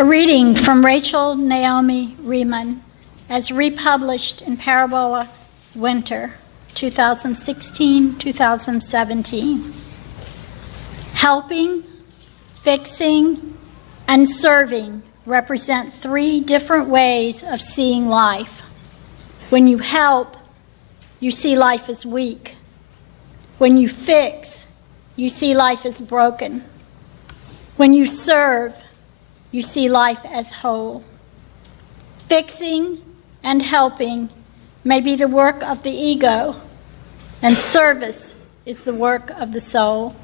A reading from Rachel Naomi Riemann, as republished in Parabola Winter, 2016-2017. Helping, fixing, and serving represent three different ways of seeing life. When you help, you see life as weak. When you fix, you see life as broken. When you serve, you see life as whole. Fixing and helping may be the work of the ego, and service is the work of the soul.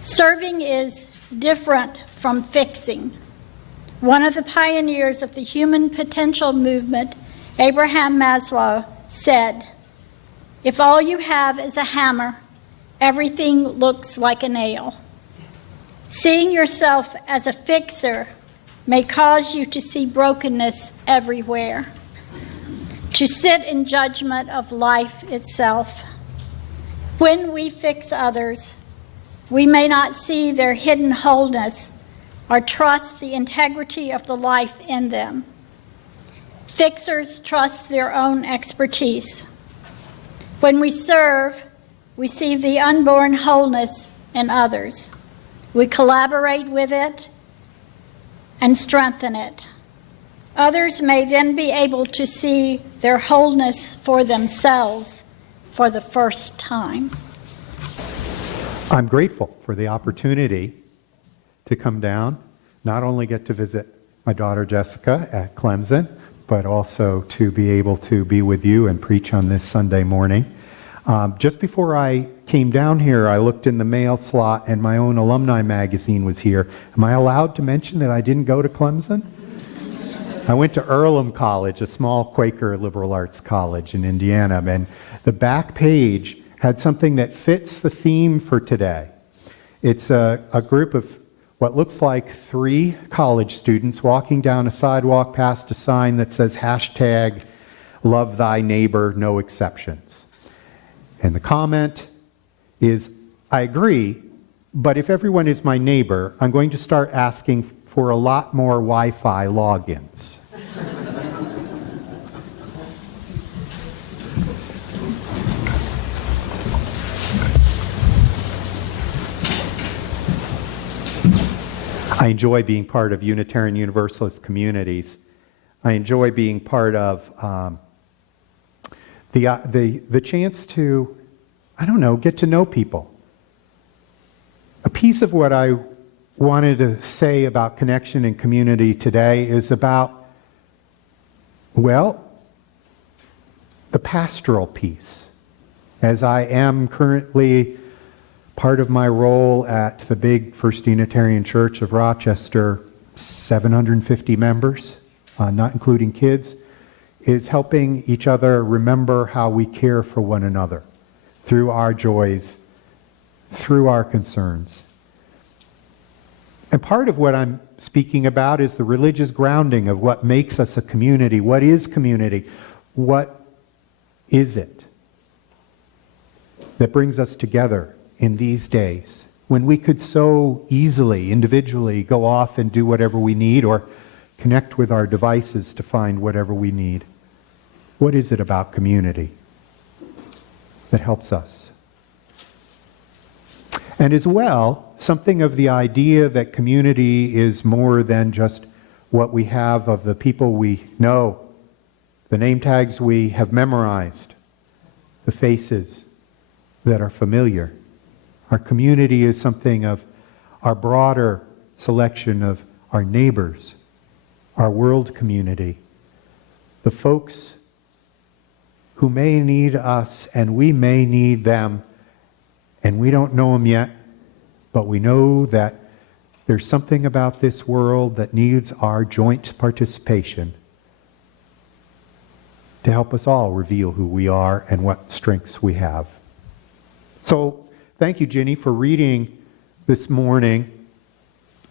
Serving is different from fixing. One of the pioneers of the human potential movement, Abraham Maslow, said, "If all you have is a hammer, everything looks like a nail." Seeing yourself as a fixer may cause you to see brokenness everywhere, to sit in judgment of life itself. When we fix others, we may not see their hidden wholeness or trust the integrity of the life in them. Fixers trust their own expertise. When we serve, we see the unborn wholeness in others. We collaborate with it and strengthen it. Others may then be able to see their wholeness for themselves for the first time. I'm grateful for the opportunity to come down, not only get to visit my daughter Jessica at Clemson, but also to be able to be with you and preach on this Sunday morning. Just before I came down here, I looked in the mail slot and my own alumni magazine was here. Am I allowed to mention that I didn't go to Clemson? I went to Earlham College, a small Quaker liberal arts college in Indiana, and the back page had something that fits the theme for today. It's a group of what looks like 3 college students walking down a sidewalk past a sign that says hashtag love thy neighbor, no exceptions. And the comment is, I agree, but if everyone is my neighbor, I'm going to start asking for a lot more Wi-Fi logins. I enjoy being part of Unitarian Universalist communities. I enjoy being part of the chance to, get to know people. A piece of what I wanted to say about connection and community today is about, the pastoral piece. As I am currently part of my role at the big First Unitarian Church of Rochester, 750 members, not including kids, is helping each other remember how we care for one another through our joys, through our concerns. And part of what I'm speaking about is the religious grounding of what makes us a community. What is community? What is it that brings us together in these days when we could so easily, individually, go off and do whatever we need or connect with our devices to find whatever we need? What is it about community that helps us? And as well, something of the idea that community is more than just what we have of the people we know, the name tags we have memorized, the faces that are familiar. Our community is something of our broader selection of our neighbors, our world community, the folks who may need us and we may need them, and we don't know them yet, but we know that there's something about this world that needs our joint participation to help us all reveal who we are and what strengths we have. So thank you, Ginny, for reading this morning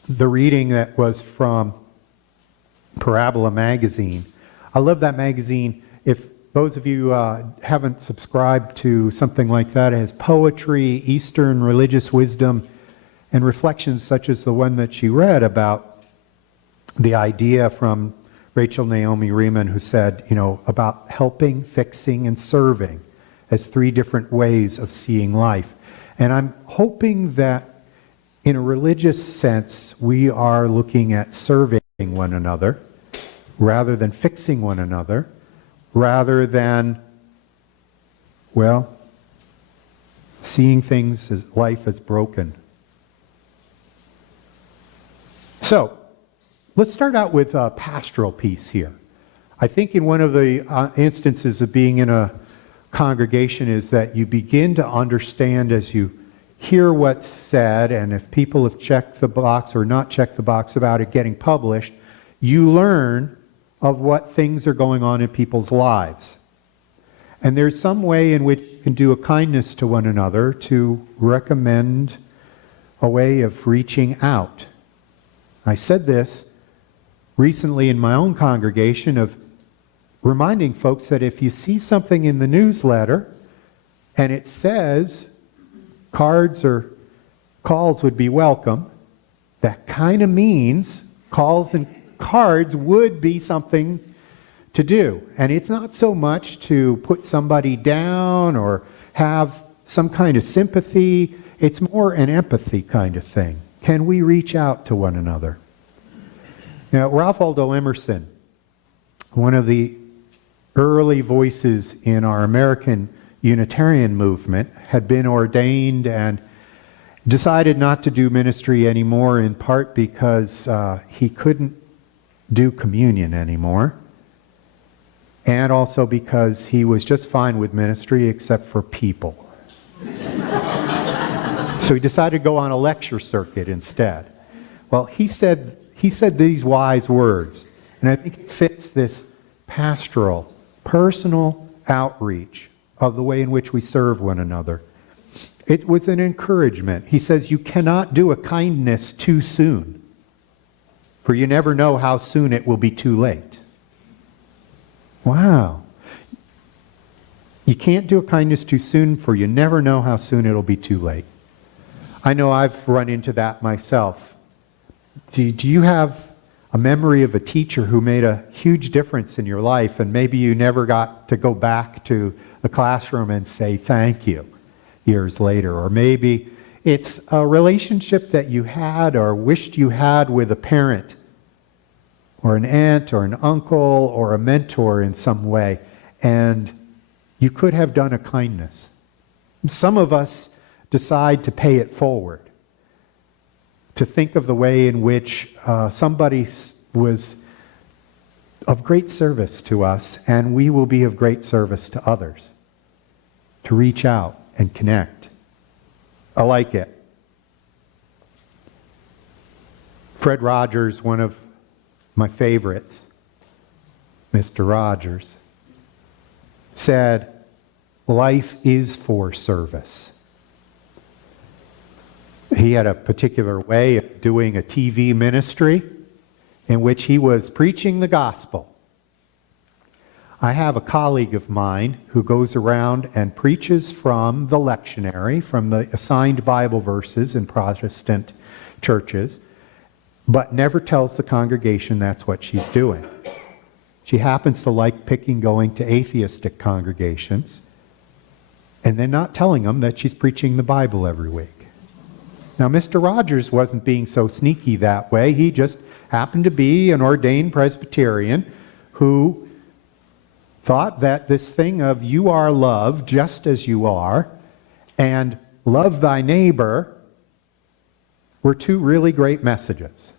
the reading that was from Parabola magazine. I love that magazine. If those of you haven't subscribed to something like that, it has poetry, Eastern religious wisdom, and reflections such as the one that she read about the idea from Rachel Naomi Reman, who said, about helping, fixing, and serving as three different ways of seeing life. And I'm hoping that in a religious sense, we are looking at serving one another rather than fixing one another, rather than, seeing things as life as broken. So, let's start out with a pastoral piece here. I think in one of the instances of being in a congregation is that you begin to understand as you hear what's said, and if people have checked the box or not checked the box about it getting published, you learn of what things are going on in people's lives. And there's some way in which you can do a kindness to one another to recommend a way of reaching out. I said this recently in my own congregation of reminding folks that if you see something in the newsletter and it says cards or calls would be welcome, that kind of means calls and cards would be something to do. And it's not so much to put somebody down or have some kind of sympathy. It's more an empathy kind of thing. Can we reach out to one another? Now, Ralph Waldo Emerson, one of the early voices in our American Unitarian movement, had been ordained and decided not to do ministry anymore, in part because he couldn't do communion anymore, and also because he was just fine with ministry except for people. So he decided to go on a lecture circuit instead. Well, he said these wise words, and I think it fits this pastoral, personal outreach of the way in which we serve one another. It was an encouragement. He says, you cannot do a kindness too soon, for you never know how soon it will be too late. Wow. You can't do a kindness too soon, for you never know how soon it'll be too late. I know I've run into that myself. Do you have a memory of a teacher who made a huge difference in your life, and maybe you never got to go back to the classroom and say thank you years later? Or maybe it's a relationship that you had or wished you had with a parent or an aunt or an uncle or a mentor in some way, and you could have done a kindness. Some of us decide to pay it forward, to think of the way in which somebody was of great service to us, and we will be of great service to others, to reach out and connect. I like it. Fred Rogers, one of my favorites, Mr. Rogers, said, life is for service. He had a particular way of doing a TV ministry in which he was preaching the gospel. I have a colleague of mine who goes around and preaches from the lectionary, from the assigned Bible verses in Protestant churches, but never tells the congregation that's what she's doing. She happens to like going to atheistic congregations, and then not telling them that she's preaching the Bible every week. Now, Mr. Rogers wasn't being so sneaky that way. He just happened to be an ordained Presbyterian who thought that this thing of you are loved just as you are and love thy neighbor were two really great messages.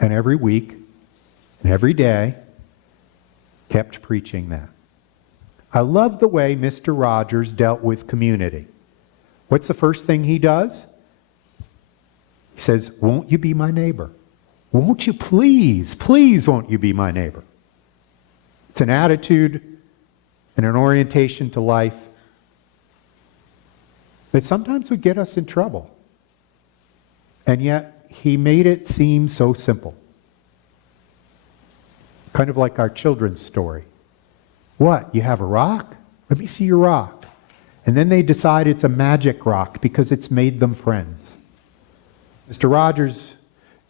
And every week and every day kept preaching that. I love the way Mr. Rogers dealt with community. What's the first thing he does? He says, won't you be my neighbor? Won't you please, won't you be my neighbor? It's an attitude and an orientation to life that sometimes would get us in trouble. And yet, he made it seem so simple. Kind of like our children's story. What, you have a rock? Let me see your rock. And then they decide it's a magic rock because it's made them friends. Mr. Rogers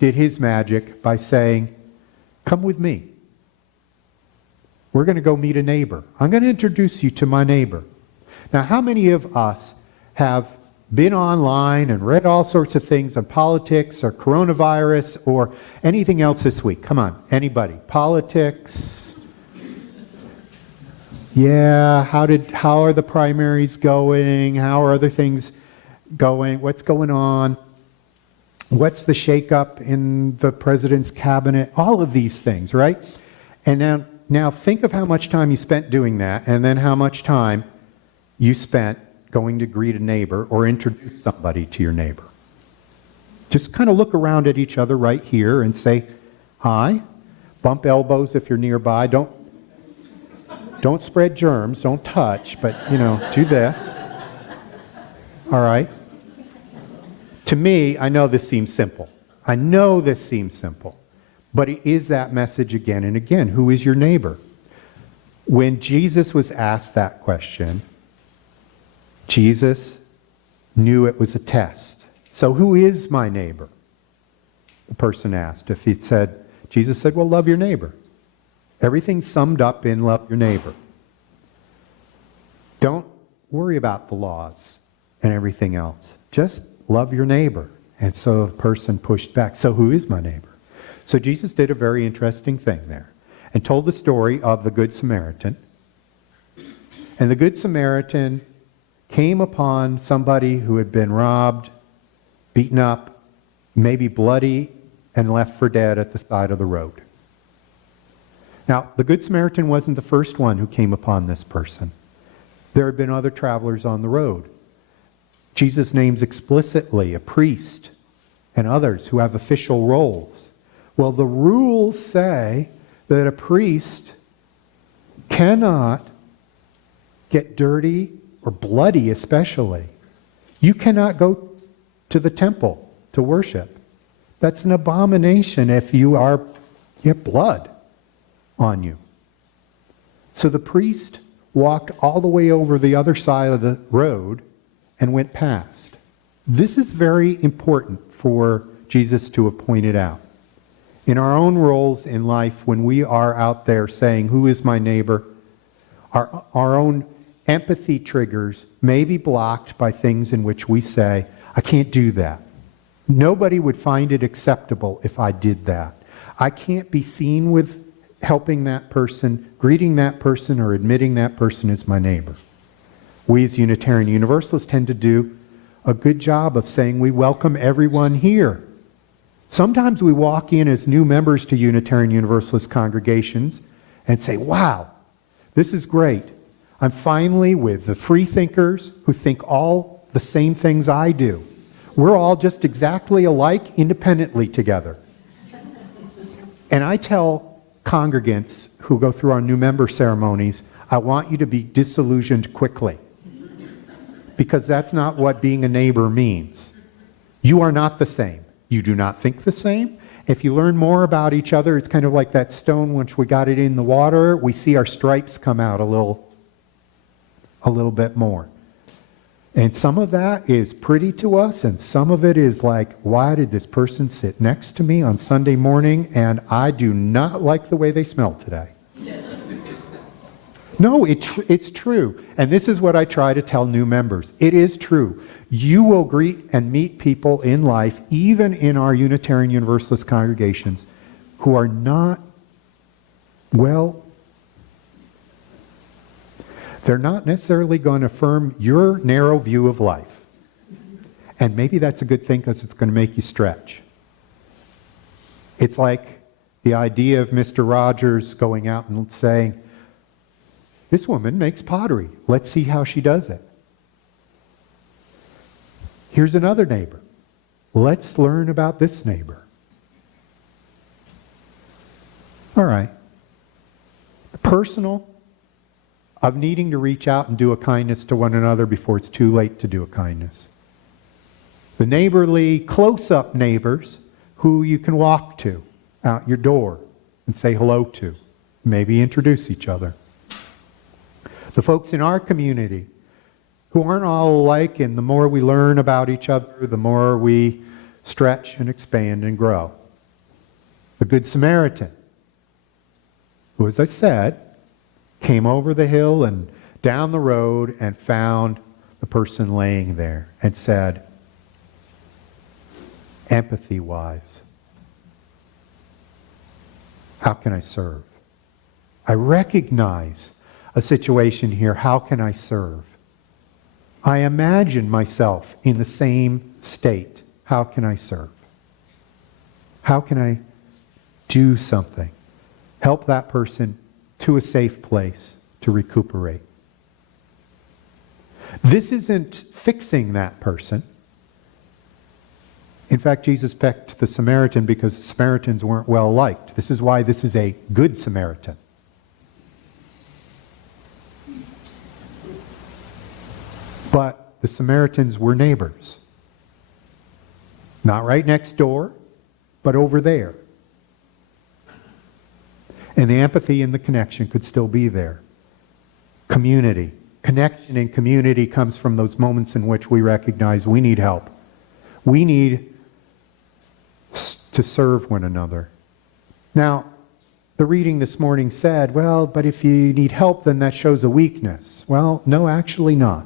did his magic by saying, come with me. We're going to go meet a neighbor. I'm going to introduce you to my neighbor. Now, how many of us have been online and read all sorts of things on politics or coronavirus or anything else this week? Come on, anybody? Politics? Yeah, how are the primaries going? How are other things going? What's going on? What's the shakeup in the president's cabinet? All of these things, right? And now think of how much time you spent doing that, and then how much time you spent going to greet a neighbor or introduce somebody to your neighbor. Just kind of look around at each other right here and say, hi. Bump elbows if you're nearby. Don't spread germs. Don't touch, but, do this. All right? To me, I know this seems simple. But it is that message again and again. Who is your neighbor? When Jesus was asked that question, Jesus knew it was a test. So who is my neighbor? The person asked. If he said, Jesus said, well, love your neighbor. Everything's summed up in love your neighbor. Don't worry about the laws and everything else. Just love your neighbor. And so the person pushed back. So who is my neighbor? So Jesus did a very interesting thing there and told the story of the Good Samaritan. And the Good Samaritan came upon somebody who had been robbed, beaten up, maybe bloody, and left for dead at the side of the road. Now, the Good Samaritan wasn't the first one who came upon this person. There had been other travelers on the road. Jesus names explicitly a priest and others who have official roles. Well, the rules say that a priest cannot get dirty or bloody especially. You cannot go to the temple to worship. That's an abomination if you have blood on you. So the priest walked all the way over the other side of the road and went past. This is very important for Jesus to have pointed out. In our own roles in life, when we are out there saying, who is my neighbor? Our own empathy triggers may be blocked by things in which we say, I can't do that. Nobody would find it acceptable if I did that. I can't be seen with helping that person, greeting that person, or admitting that person as my neighbor. We as Unitarian Universalists tend to do a good job of saying we welcome everyone here. Sometimes we walk in as new members to Unitarian Universalist congregations and say, wow, this is great. I'm finally with the free thinkers who think all the same things I do. We're all just exactly alike independently together. And I tell congregants who go through our new member ceremonies, I want you to be disillusioned quickly. Because that's not what being a neighbor means. You are not the same. You do not think the same. If you learn more about each other, it's kind of like that stone. Once we got it in the water, we see our stripes come out a little bit more. And some of that is pretty to us, and some of it is like, why did this person sit next to me on Sunday morning, and I do not like the way they smell today? No, it's true. And this is what I try to tell new members. It is true. You will greet and meet people in life, even in our Unitarian Universalist congregations, who are not, well, they're not necessarily going to affirm your narrow view of life. And maybe that's a good thing because it's going to make you stretch. It's like the idea of Mr. Rogers going out and saying, this woman makes pottery. Let's see how she does it. Here's another neighbor. Let's learn about this neighbor. All right. The personal of needing to reach out and do a kindness to one another before it's too late to do a kindness. The neighborly, close-up neighbors who you can walk to out your door and say hello to. Maybe introduce each other. The folks in our community who aren't all alike, and the more we learn about each other, the more we stretch and expand and grow. The Good Samaritan, who, as I said, came over the hill and down the road and found the person laying there and said, empathy-wise, how can I serve? I recognize a situation here. How can I serve? I imagine myself in the same state. How can I serve? How can I do something? Help that person to a safe place to recuperate. This isn't fixing that person. In fact, Jesus picked the Samaritan because the Samaritans weren't well liked. This is why this is a good Samaritan. But the Samaritans were neighbors. Not right next door, but over there. And the empathy and the connection could still be there. Community. Connection and community comes from those moments in which we recognize we need help. We need to serve one another. Now, the reading this morning said, well, but if you need help, then that shows a weakness. Well, no, actually not.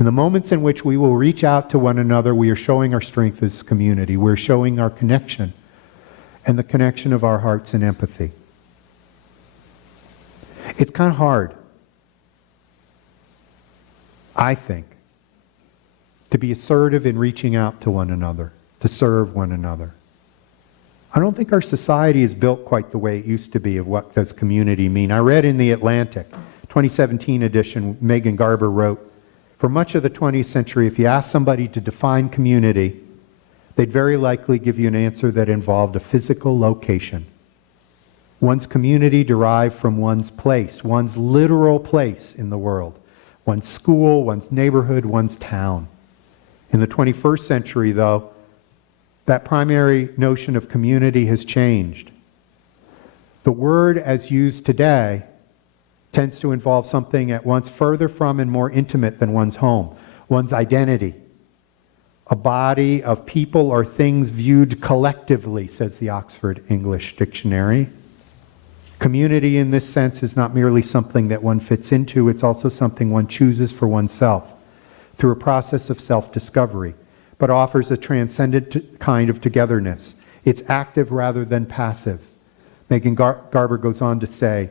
In the moments in which we will reach out to one another, we are showing our strength as community. We're showing our connection and the connection of our hearts and empathy. It's kind of hard, I think, to be assertive in reaching out to one another, to serve one another. I don't think our society is built quite the way it used to be of what does community mean. I read in the Atlantic, 2017 edition, Megan Garber wrote, for much of the 20th century, if you ask somebody to define community, they'd very likely give you an answer that involved a physical location. One's community derived from one's place, one's literal place in the world, one's school, one's neighborhood, one's town. In the 21st century, though, that primary notion of community has changed. The word as used today tends to involve something at once further from and more intimate than one's home, one's identity. A body of people or things viewed collectively, says the Oxford English Dictionary. Community in this sense is not merely something that one fits into, it's also something one chooses for oneself through a process of self-discovery, but offers a transcendent kind of togetherness. It's active rather than passive. Megan Garber goes on to say,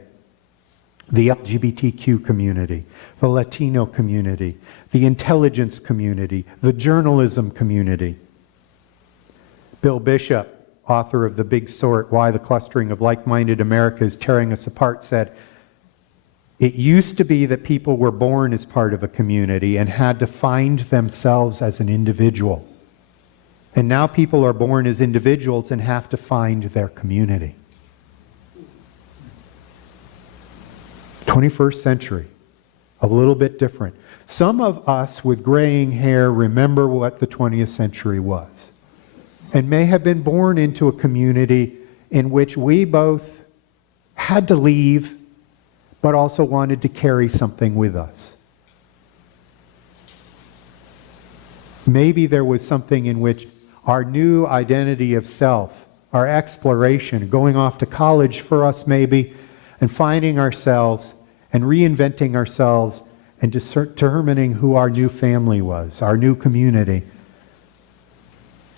the LGBTQ community, the Latino community, the intelligence community, the journalism community. Bill Bishop, author of The Big Sort, Why the Clustering of Like-Minded America is Tearing Us Apart, said, it used to be that people were born as part of a community and had to find themselves as an individual. And now people are born as individuals and have to find their community. 21st century, a little bit different. Some of us with graying hair remember what the 20th century was and may have been born into a community in which we both had to leave but also wanted to carry something with us. Maybe there was something in which our new identity of self, our exploration, going off to college for us maybe, and finding ourselves and reinventing ourselves and determining who our new family was, our new community.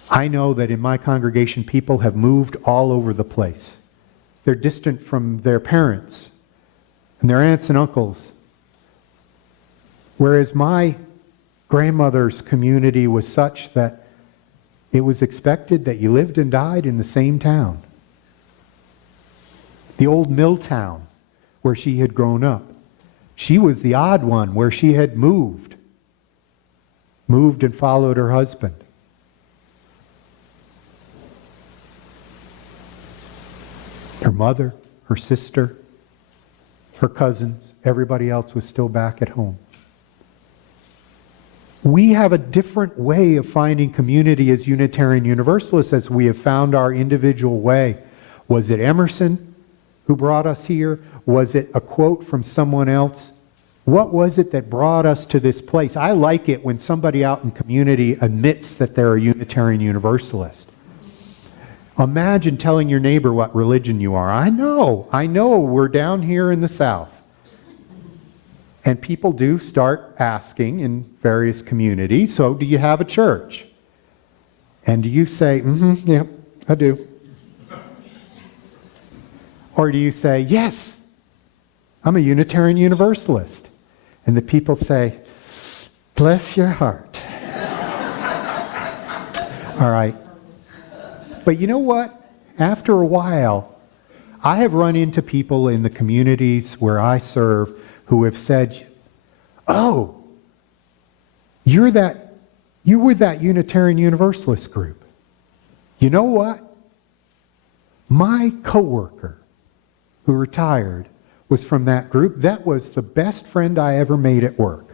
I know that in my congregation people have moved all over the place. They're distant from their parents and their aunts and uncles. Whereas my grandmother's community was such that it was expected that you lived and died in the same town. The old mill town where she had grown up. She was the odd one where she had moved and followed her husband. Her mother, her sister, her cousins, everybody else was still back at home. We have a different way of finding community as Unitarian Universalists as we have found our individual way. Was it Emerson who brought us here? Was it a quote from someone else? What was it that brought us to this place? I like it when somebody out in community admits that they're a Unitarian Universalist. Imagine telling your neighbor what religion you are. I know, we're down here in the South. And people do start asking in various communities, so do you have a church? And do you say, yeah, I do. Or do you say, yes, I'm a Unitarian Universalist? And the people say, bless your heart. All right. But you know what? After a while, I have run into people in the communities where I serve who have said, oh, you were that Unitarian Universalist group. You know what? My coworker who retired was from that group. That was the best friend I ever made at work.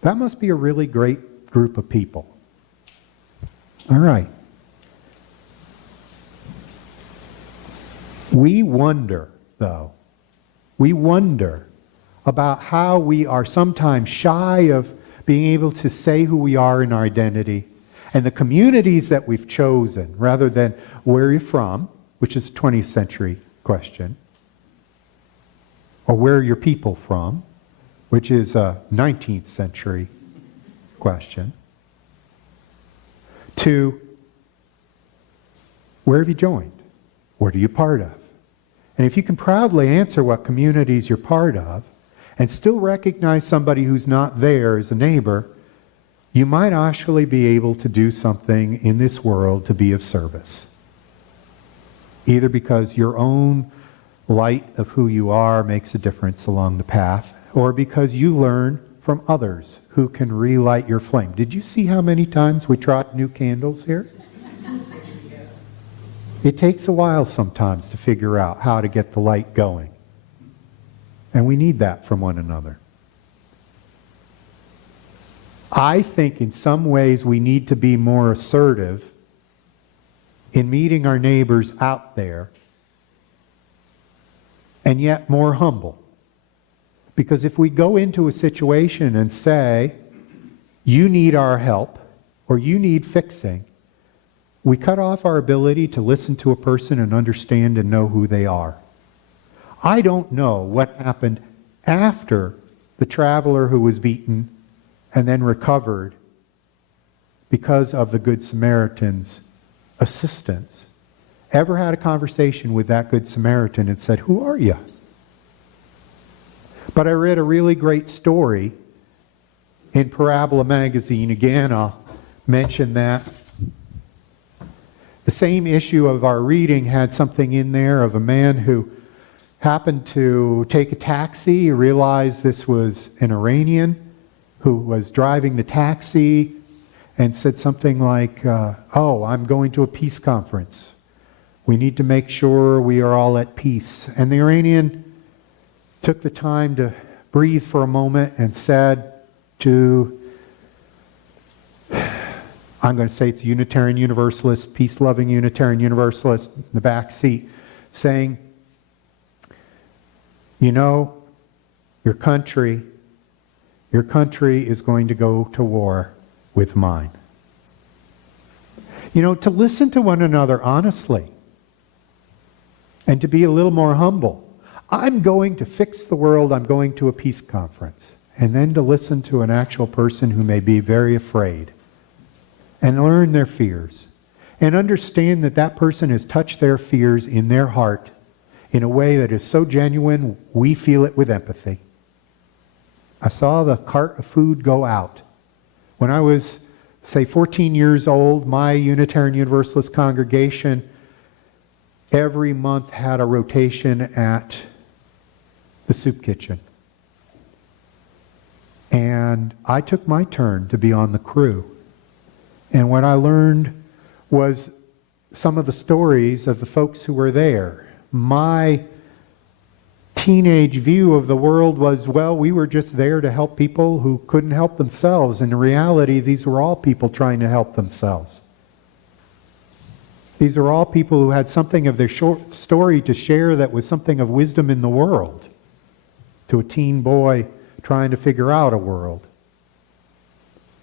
That must be a really great group of people. All right. We wonder, though, about how we are sometimes shy of being able to say who we are in our identity, and the communities that we've chosen, rather than where you're from, which is a 20th century question, or where are your people from, which is a 19th century question, to where have you joined? What are you part of? And if you can proudly answer what communities you're part of, and still recognize somebody who's not there as a neighbor, you might actually be able to do something in this world to be of service. Either because your own light of who you are makes a difference along the path, or because you learn from others who can relight your flame. Did you see how many times we trot new candles here? It takes a while sometimes to figure out how to get the light going. And we need that from one another. I think in some ways we need to be more assertive in meeting our neighbors out there, and yet more humble. Because if we go into a situation and say, you need our help, or you need fixing, we cut off our ability to listen to a person and understand and know who they are. I don't know what happened after the traveler who was beaten and then recovered because of the Good Samaritan's assistance ever had a conversation with that Good Samaritan and said, who are you? But I read a really great story in Parabola magazine. Again, I'll mention that. The same issue of our reading had something in there of a man who happened to take a taxi. He realized this was an Iranian who was driving the taxi and said something like, oh, I'm going to a peace conference. We need to make sure we are all at peace. And the Iranian took the time to breathe for a moment and said to, I'm going to say it's a Unitarian Universalist, peace-loving Unitarian Universalist in the back seat, saying, you know, your country is going to go to war with mine. You know, to listen to one another honestly and to be a little more humble. I'm going to fix the world, I'm going to a peace conference. And then to listen to an actual person who may be very afraid and learn their fears and understand that that person has touched their fears in their heart in a way that is so genuine we feel it with empathy. I saw the cart of food go out. When I was, say, 14 years old, my Unitarian Universalist congregation every month had a rotation at the soup kitchen. And I took my turn to be on the crew. And what I learned was some of the stories of the folks who were there. My teenage view of the world was, well, we were just there to help people who couldn't help themselves. And in reality, these were all people trying to help themselves. These are all people who had something of their short story to share that was something of wisdom in the world to a teen boy trying to figure out a world.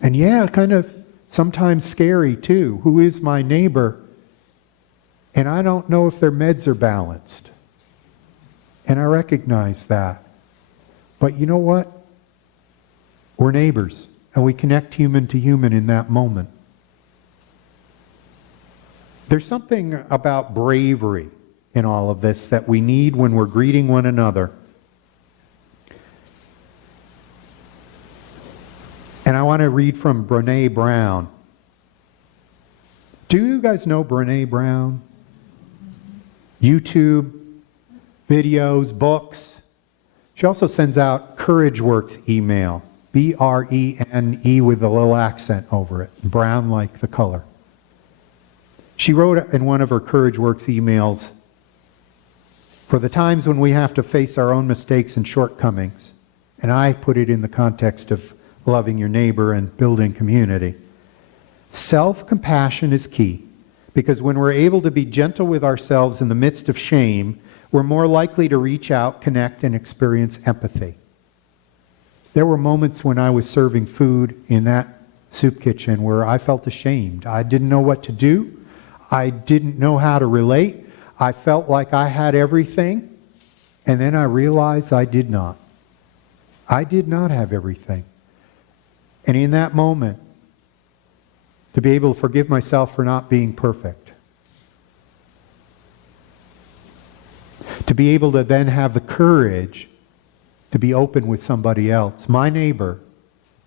And yeah, kind of sometimes scary too. Who is my neighbor And I don't know if their meds are balanced. And I recognize that. But you know what? We're neighbors, and we connect human to human in that moment. There's something about bravery in all of this that we need when we're greeting one another. And I want to read from Brené Brown. Do you guys know Brené Brown? YouTube, videos, books. She also sends out CourageWorks email. B-R-E-N-E with a little accent over it. Brown like the color. She wrote in one of her CourageWorks emails, for the times when we have to face our own mistakes and shortcomings, and I put it in the context of loving your neighbor and building community, self-compassion is key, because when we're able to be gentle with ourselves in the midst of shame, we're more likely to reach out, connect, and experience empathy. There were moments when I was serving food in that soup kitchen where I felt ashamed. I didn't know what to do. I didn't know how to relate. I felt like I had everything, and then I realized I did not. I did not have everything. And in that moment, to be able to forgive myself for not being perfect, to be able to then have the courage to be open with somebody else, my neighbor,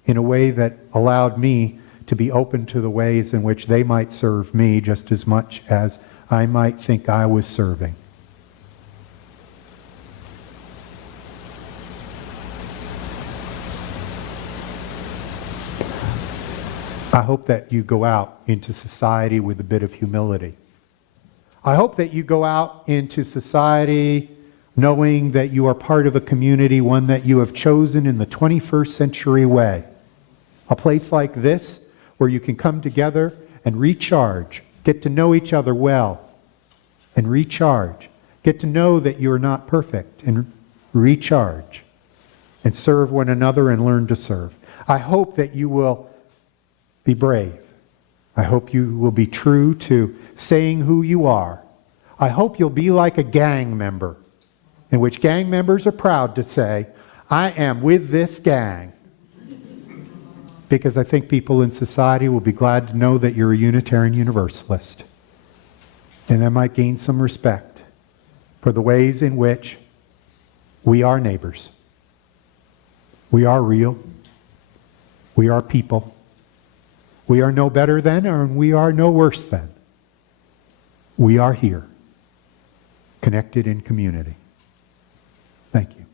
in a way that allowed me to be open to the ways in which they might serve me just as much as I might think I was serving. I hope that you go out into society with a bit of humility. I hope that you go out into society knowing that you are part of a community, one that you have chosen in the 21st century way. A place like this where you can come together and recharge, get to know each other well, and recharge. Get to know that you're not perfect, and recharge, and serve one another and learn to serve. I hope that you will be brave. I hope you will be true to saying who you are. I hope you'll be like a gang member, in which gang members are proud to say, I am with this gang. Because I think people in society will be glad to know that you're a Unitarian Universalist. And that might gain some respect for the ways in which we are neighbors. We are real. We are people. We are no better than, and we are no worse than. We are here, connected in community. Thank you.